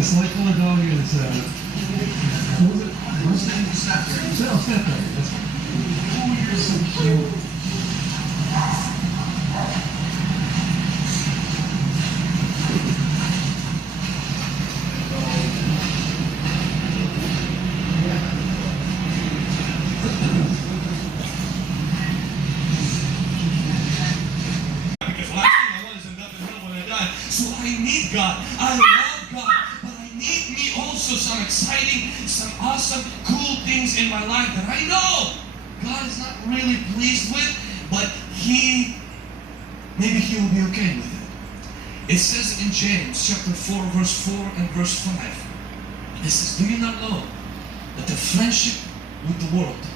It's like when a dog is, what was it? Snapper. That's right. Oh, you're so cute. Because last thing I want is end up in hell when I die. So I need God. I love God. But I need me also some exciting, some awesome, cool things in my life that I know God is not really pleased with, but maybe He will be okay with it. It says in James chapter 4, verse 4 and verse 5. It says, do you not know that the friendship with the world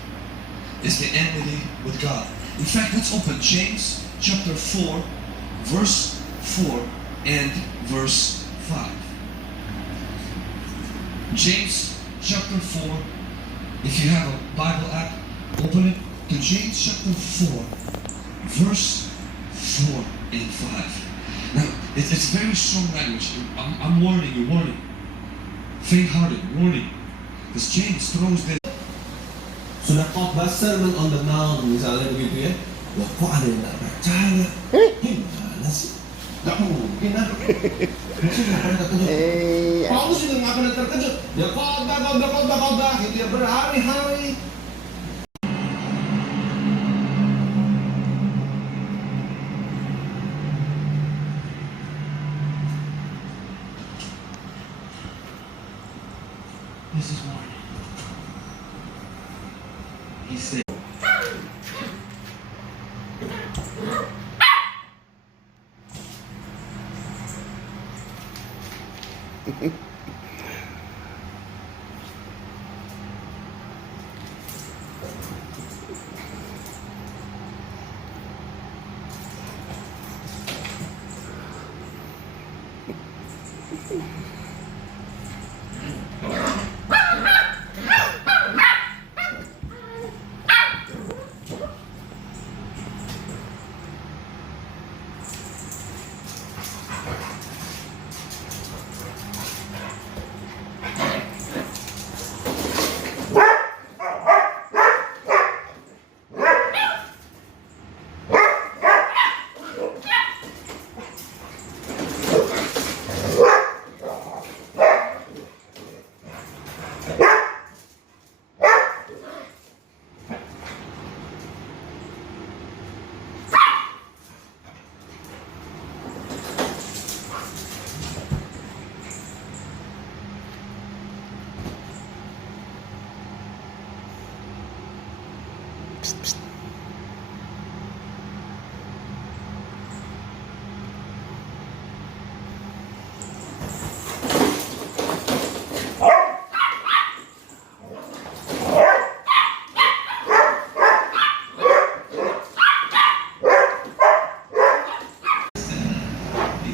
is the enmity with God? In fact, let's open James chapter 4, verse 4 and verse 5. James chapter 4, if you have a Bible app, open it to James chapter 4, verse 4 and 5. Now, it's very strong language. I'm warning you, warning. Faint-hearted, warning. Because James throws this. Sudah khotbah Sermon on the Mount misalnya begitu ya. Wah, kok ada yang nggak percaya? Gimana sih? Gak mungkin lah. Maksudnya nggak pernah terkejut. Paulus juga nggak pernah terkejut. Ya khotbah gitu ya berhari-hari. This is warning. He said,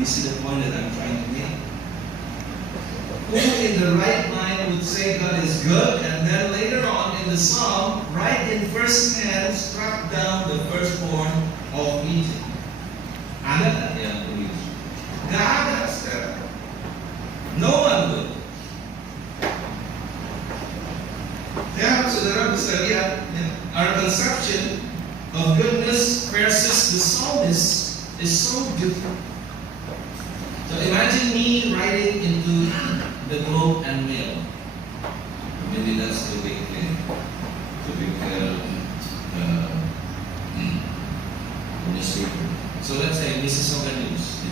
You see the point that I'm trying to make? Who in the right mind would say God is good, and then later on in the psalm, right in first hand, struck down the firstborn of Egypt. Ada tak yang begitu? Gak ada sekarang. No one would. Ya, saudara bisa lihat, our conception of goodness versus the psalmist is so different. So imagine me writing into the Globe and Mail. Maybe that's the big thing. The big newspaper. So let's say Mississauga News.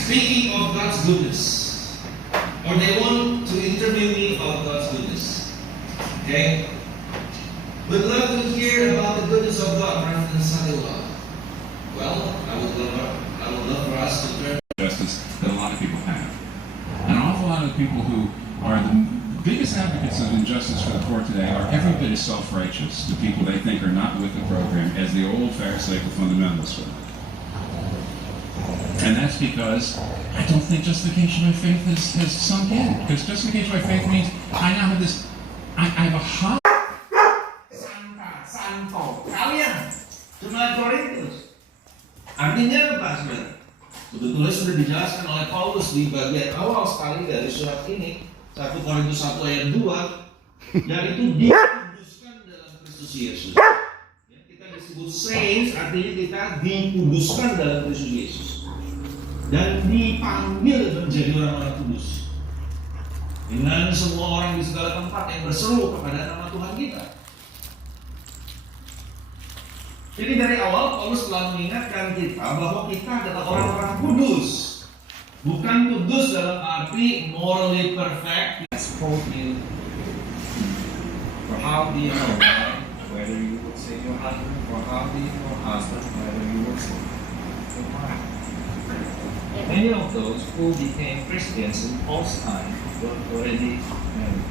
Speaking of God's goodness, or they want to interview me about God's goodness. Okay? Would love to hear about the goodness of God rather than Sunday law. Well, I would love for us to turn justice that a lot of people have. An awful lot of people who are the biggest advocates of injustice for the poor today are every bit as self-righteous, the people they think are not with the program, as the old Pharisaical fundamentalists were. And that's because I don't think justification by faith has sunk in. Because justification by faith means I now have this, I have a high. Santo kalian jemaat Korintus. Artinya apa sebenarnya? Sebetulnya sudah dijelaskan oleh Paulus di bagian awal sekali dari surat ini, 1 Korintus 1 ayat 2, yaitu dikuduskan dalam Kristus Yesus. Ya, kita disebut saints, artinya kita dikuduskan dalam Kristus Yesus dan dipanggil menjadi orang-orang kudus dengan semua orang di segala tempat yang berseru kepada nama Tuhan kita. Jadi dari awal Paulus telah mengingatkan kita bahwa kita adalah orang-orang kudus. Bukan kudus dalam arti morally perfect. I spoke you for how do you know whether you would say your husband, or how do you know husband whether you would say your wife. Many of those who became Christians in Paul's time were already married.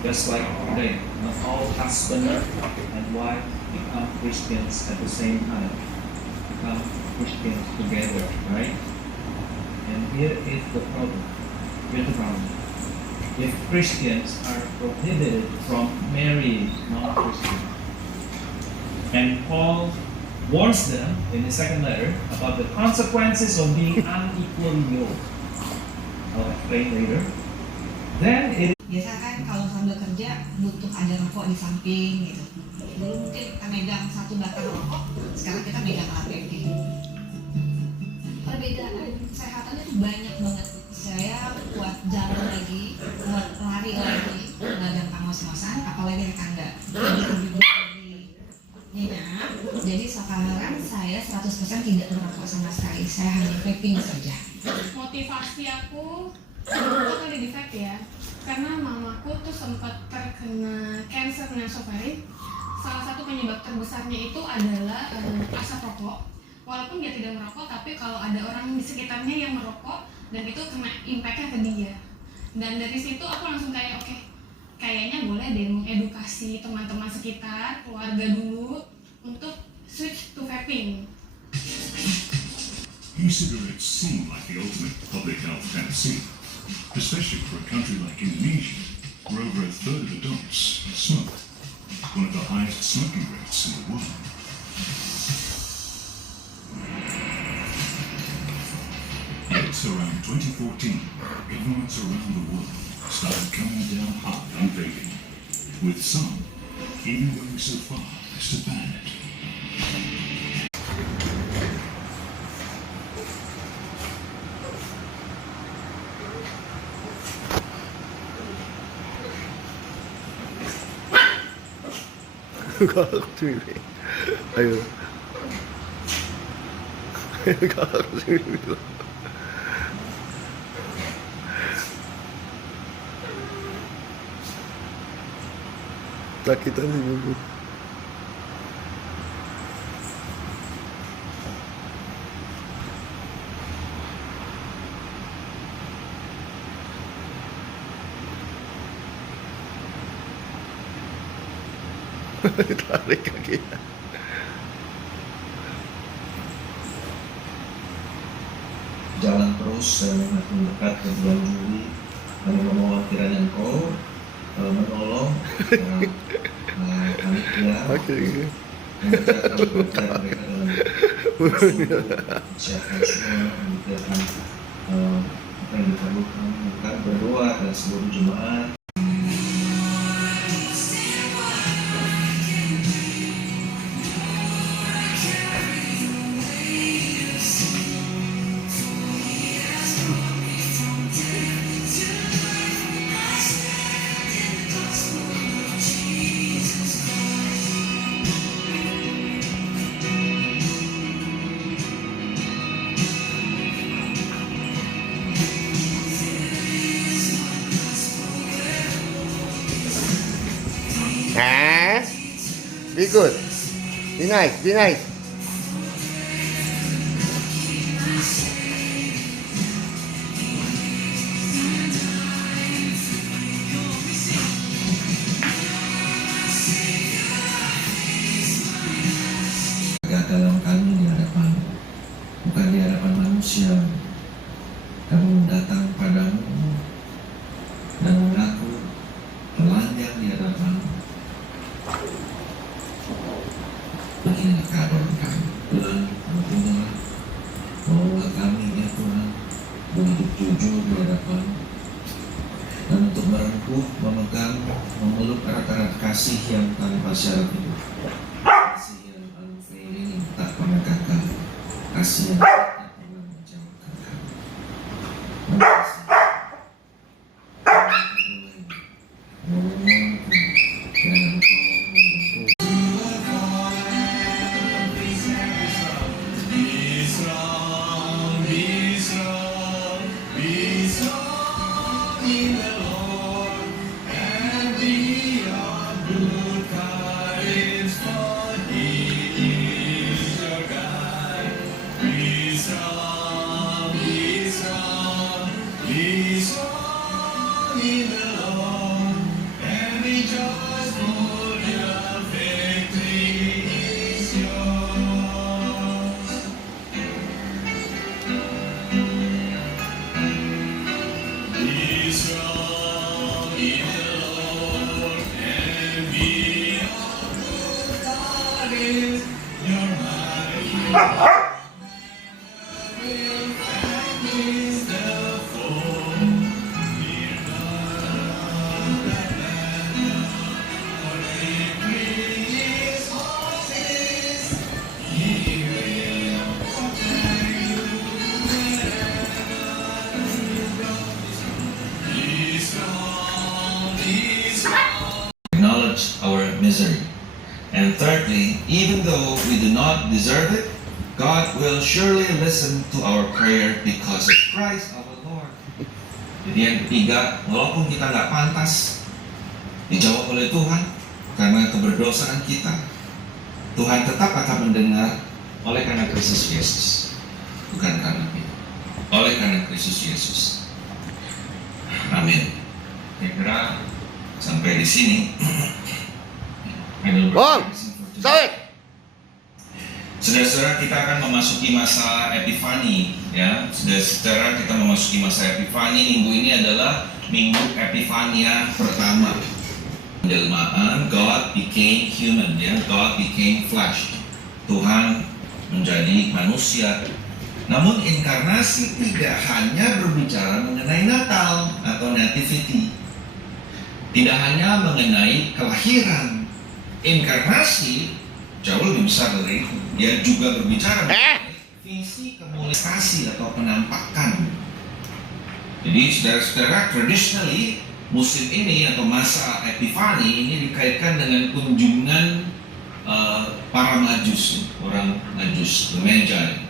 Just like today, not all husband and wife become Christians at the same time, become Christians together, right? And here is the problem. Here's the problem. If Christians are prohibited from marrying non-Christians, and Paul warns them in the second letter about the consequences of being unequally yoked. I'll explain later. Then it biasa kan kalau sambil kerja butuh ada rokok di samping gitu. Dulu mungkin kita megang satu batang rokok, sekarang kita megang APP. Perbedaan kesehatannya tuh banyak banget. Saya kuat jalan lagi, kuat lari lagi, nggak gampang ngos-ngosan, apalagi naik tangga. Lebih nyenyak. Jadi sekarang saya 100% tidak merokok sama sekali. Saya hanya vaping saja. Motivasi aku kali di vape ya, karena mamaku tuh sempat terkena cancer nasofaring. Salah satu penyebab terbesarnya itu adalah asap rokok. Walaupun dia tidak merokok, tapi kalau ada orang di sekitarnya yang merokok dan itu kena impact-nya ke dia. Dan dari situ aku langsung kayak oke, kayaknya boleh deh mengedukasi teman-teman sekitar, keluarga dulu untuk switch to vaping. E-cigarettes seem like the ultimate public health panacea, especially for a country like Indonesia, where over a third of adults smoke, one of the highest smoking rates in the world. Yet around 2014, governments around the world started coming down hard on vaping, with some even going so far as to ban it. Kakak sini. Ayo. Kakak sini. Sakitan dulu. Tarik kakinya. jalan terus dan makin dekat ke bulan Juli, kami memohon kiranya Engkau menolong panitia mengerjakan pekerjaan mereka dalam siapkan semua, menyediakan apa yang diperlukan, bukan berdoa dan seluruh jemaat. Be good. Be nice. Be nice. Dalam kami di hadapan, bukan di hadapan manusia. Kami datang padamu dan mengaku telanjang di hadapan. Beginilah keadaan kami. Tuhan, ampunilah bahwa kami ya Tuhan hidup jujur di hadapan dan untuk merengkuh, memegang, memeluk erat-erat kasih yang tanpa syarat itu. Kasih yang unfailing, tak pernah gagal. Kasih yang tak pernah menjauhkan kami. Makasih. Acknowledge our misery. And thirdly, even though we do not deserve it, God will surely listen to our prayer because of Christ our Lord. Jadi yang ketiga, walaupun kita nggak pantas dijawab oleh Tuhan karena keberdosaan kita, Tuhan tetap akan mendengar oleh karena Kristus Yesus, bukan karena kita, oleh karena Kristus Yesus. Amin. Kira-kira sampai di sini. Bang, sorry. Saudara-saudara, kita akan memasuki masa Epifani, ya. Saudara-saudara, kita memasuki masa Epifani. Minggu ini adalah minggu Epifania pertama. Penjelmaan, God became human, ya. God became flesh. Tuhan menjadi manusia. Namun inkarnasi tidak hanya berbicara mengenai Natal atau nativity. Tidak hanya mengenai kelahiran. Inkarnasi jauh lebih besar dari itu. Dia juga berbicara mengenai visi komunikasi atau penampakan. Jadi saudara-saudara, traditionally musim ini atau masa Epifani ini dikaitkan dengan kunjungan para majus, orang majus, the Magi.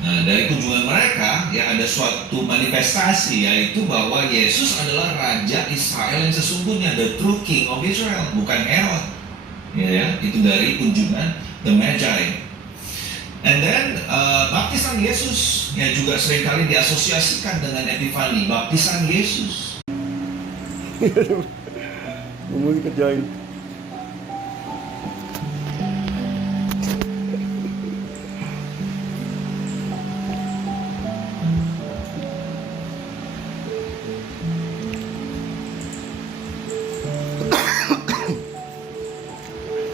Nah, dari kunjungan mereka ya ada suatu manifestasi, yaitu bahwa Yesus adalah Raja Israel yang sesungguhnya, the true King of Israel, bukan Herod. Ya, itu dari kunjungan the Magi. And then baptisan Yesus yang juga seringkali diasosiasikan dengan Epifani, baptisan Yesus. Mau dikerjain.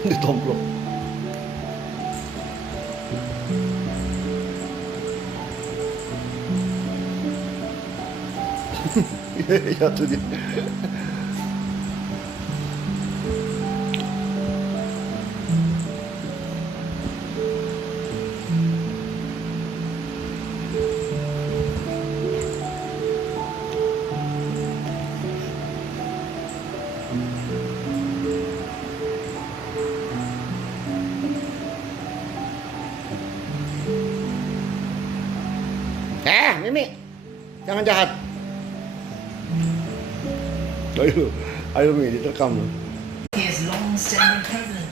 Ditomplok. Ya tuh dia. Mimi, jangan jahat. Ayo, Mimi, diterekam. His long-standing covenant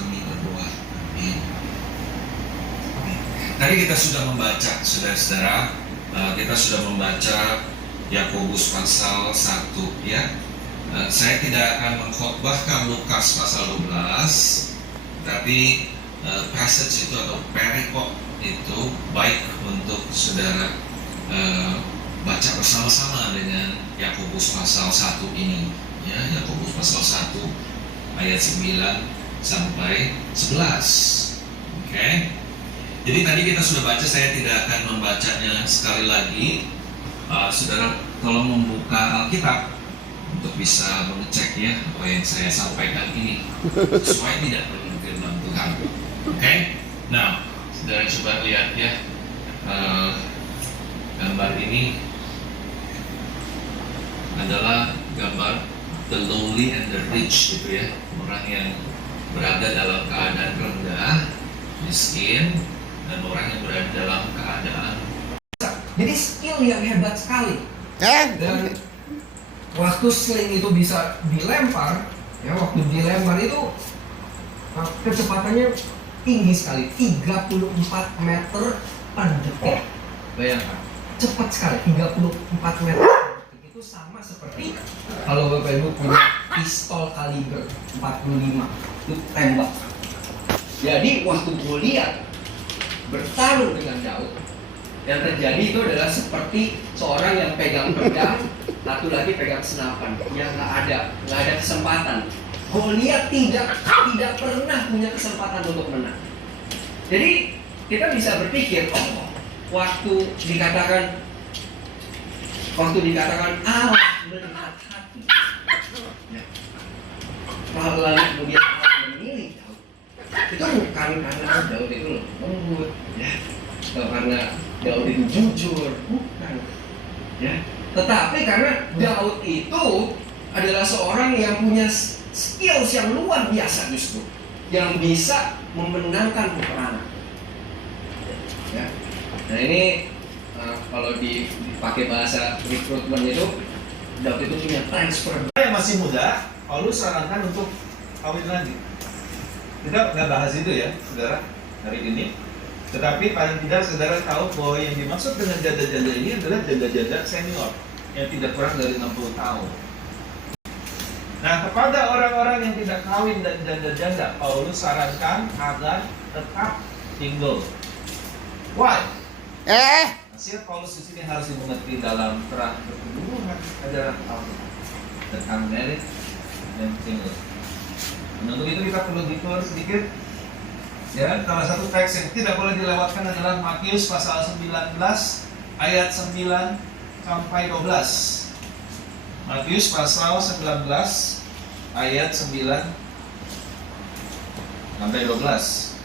Kami berdoa. Amin. Tadi kita sudah membaca, saudara-saudara, kita sudah membaca Yakobus pasal 1 ya. Saya tidak akan mengkhotbahkan Lukas pasal 12, tapi passage itu atau perikop itu baik untuk saudara baca bersama-sama dengan Yakobus pasal 1 ini ya. Yakobus pasal 1 ayat 9 sampai 11. Oke. Jadi tadi kita sudah baca, saya tidak akan membacanya sekali lagi. Saudara tolong membuka Alkitab untuk bisa mengecek ya apa yang saya sampaikan ini sesuai tidak dengan firman Tuhan. Oke. Nah, saudara coba lihat ya gambar ini adalah gambar the lowly and the rich gitu ya, orang yang berada dalam keadaan rendah, miskin, dan orang yang berada dalam keadaan. Jadi skill yang hebat sekali. Dan waktu sling itu bisa dilempar, ya waktu dilempar itu kecepatannya tinggi sekali, 34 meter per detik. Bayangkan, cepat sekali, 34 meter per detik. Itu sama seperti kalau Bapak Ibu punya pistol kaliber 45, itu tembak. Jadi waktu Goliat bertarung dengan Daud, yang terjadi itu adalah seperti seorang yang pegang pedang, satu lagi pegang senapan, yang nggak ada kesempatan. Goliat tidak pernah punya kesempatan untuk menang. Jadi kita bisa berpikir, waktu dikatakan Allah melihat hati, lalu kemudian Allah memilih Daud, itu bukan karena Daud itu lembut, ya, atau karena Daud itu jujur, bukan, ya, tetapi karena Daud itu adalah seorang yang punya skills yang luar biasa justru, yang bisa memenangkan peperangan. Ya. Nah ini kalau dipakai bahasa rekrutmen itu, Daud itu punya transfer. Yang masih muda, Paulus sarankan untuk kawin lagi. Kita nggak bahas itu ya, saudara, hari ini. Tetapi paling tidak saudara tahu bahwa yang dimaksud dengan janda-janda ini adalah janda-janda senior yang tidak kurang dari 60 tahun. Nah, kepada orang-orang yang tidak kawin dan janda-janda, Paulus sarankan agar tetap single. Why? Hasil Paulus di sini harus dimengerti dalam terang keseluruhan ajaran Alkitab tentang marriage dan single. Dan untuk itu kita perlu detour sedikit. Ya, salah satu teks yang tidak boleh dilewatkan adalah Matius pasal 19 ayat 9 sampai 12. Matius pasal 19 ayat 9 sampai 12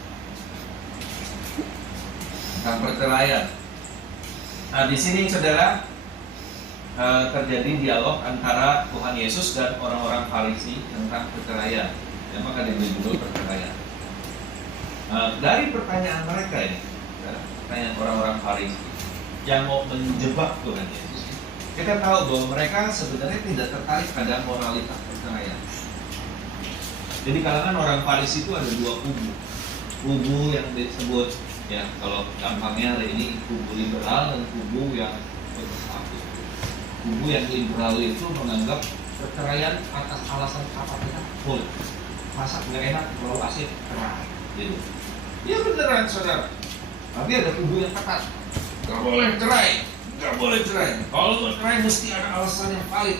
tentang perceraian. Nah, di sini saudara terjadi dialog antara Tuhan Yesus dan orang-orang Farisi tentang perceraian. Ya, maka diberi judul perceraian. Dari pertanyaan mereka ini, pertanyaan orang-orang Farisi yang mau menjebak Tuhan Yesus, kita tahu bahwa mereka sebenarnya tidak tertarik pada moralitas perceraian. Jadi kalangan orang Farisi itu ada dua kubu. Kubu yang disebut, ya kalau gampangnya hari ini, kubu liberal dan kubu yang konservatif. Kubu yang liberal itu menganggap perceraian atas alasan apa kita boleh. Masak nggak enak, bau asin, cerai. Gitu. Ya beneran saudara. Tapi ada kubu yang ketat. Gak boleh cerai, gak boleh cerai. Kalau mau cerai mesti ada alasan yang valid.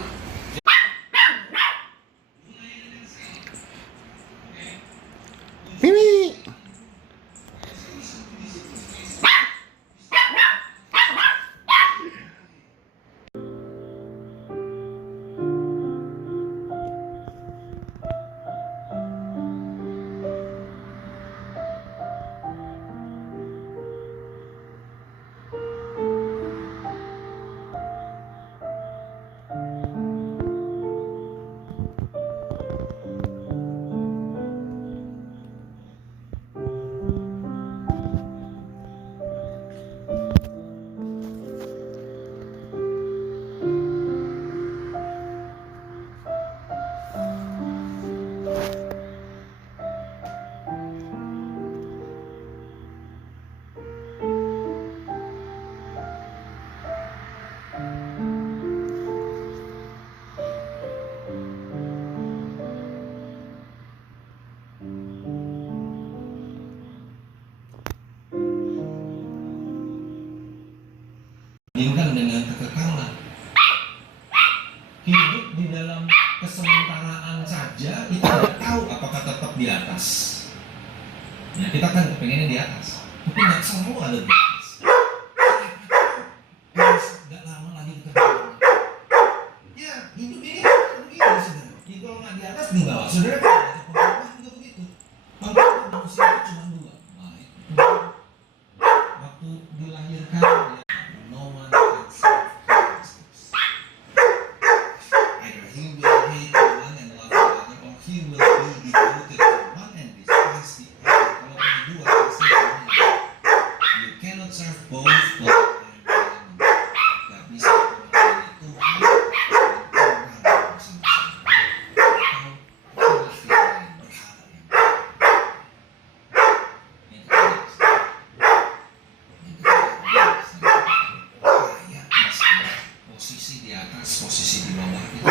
dibandingkan dengan kekekalan. Hidup di dalam kesementaraan saja kita tidak tahu apakah tetap di atas. Ya, kita kan kepengennya di atas, tapi nggak selalu ada di atas. Harus nggak lama lagi kita ya hidup ini begini saudara. Jadi kalau nggak di atas di bawah, saudara kan ada pengalaman juga begitu. Panggilan manusia itu cuma dua. Baik. Waktu dilahirkan ya, no one can save justice. Either he will hate one and love the other, or he will be devoted to one and despise the other. Kalau punya dua pasti semuanya. You cannot serve both God and mammon. Gak bisa melayani Tuhan dan orang masing-masing. Kau pilih yang berhala yang posisi di atas, posisi di bawah itu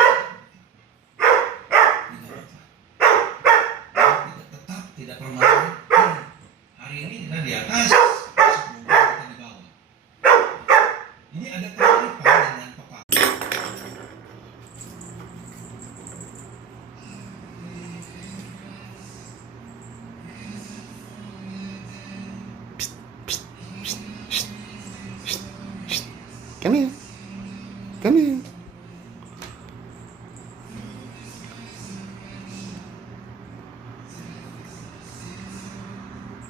tidak tetap, tidak permanen. Hari ini kita di atas, besok mungkin kita di bawah. Ini ada kemiripan dengan pepatah. Come here. Come here.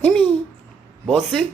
Ini. Bossy.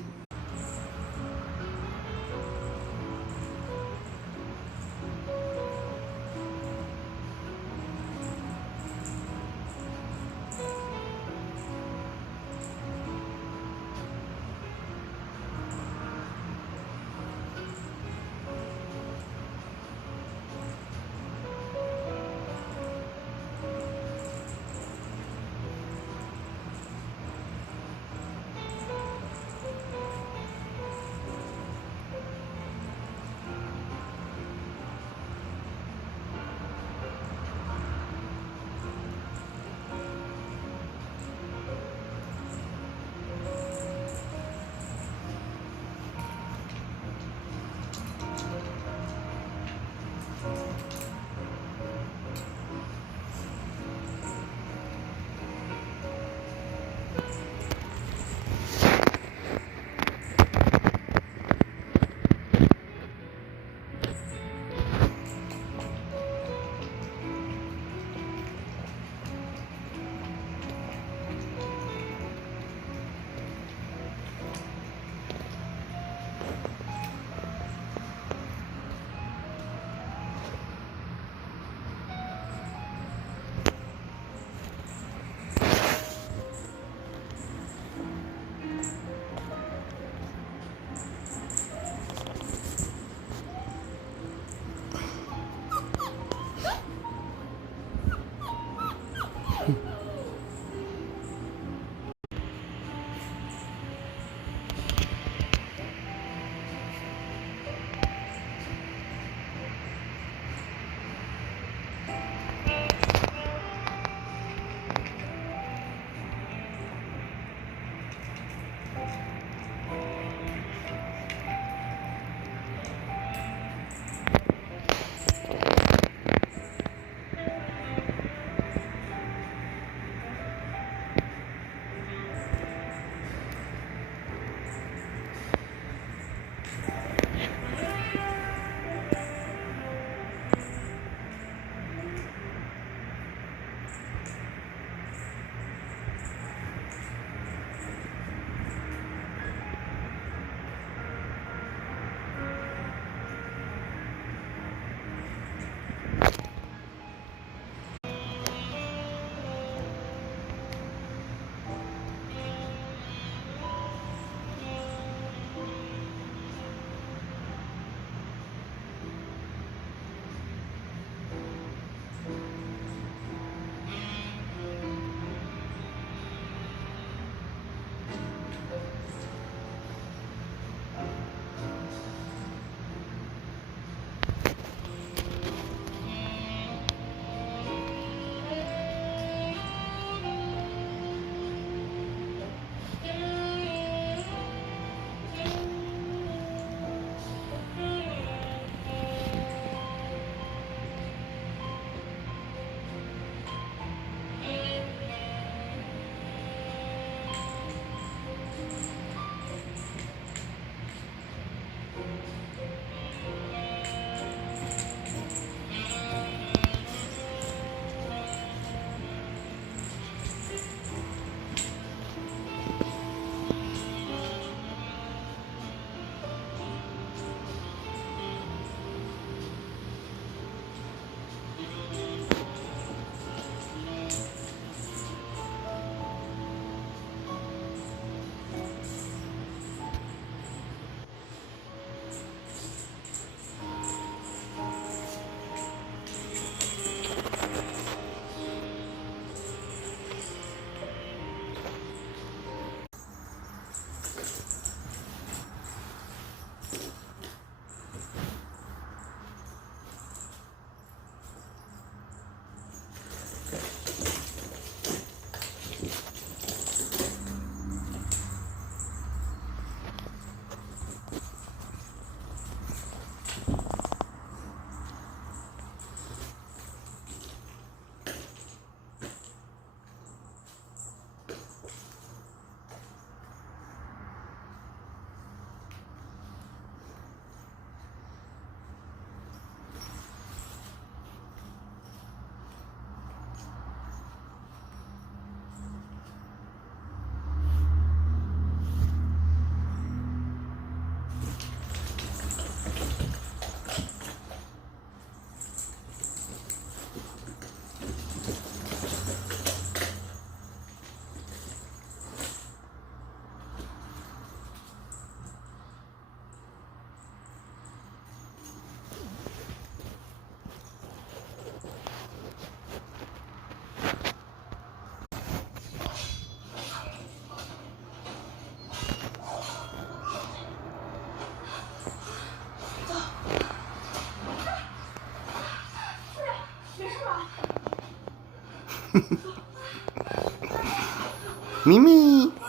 Mimi.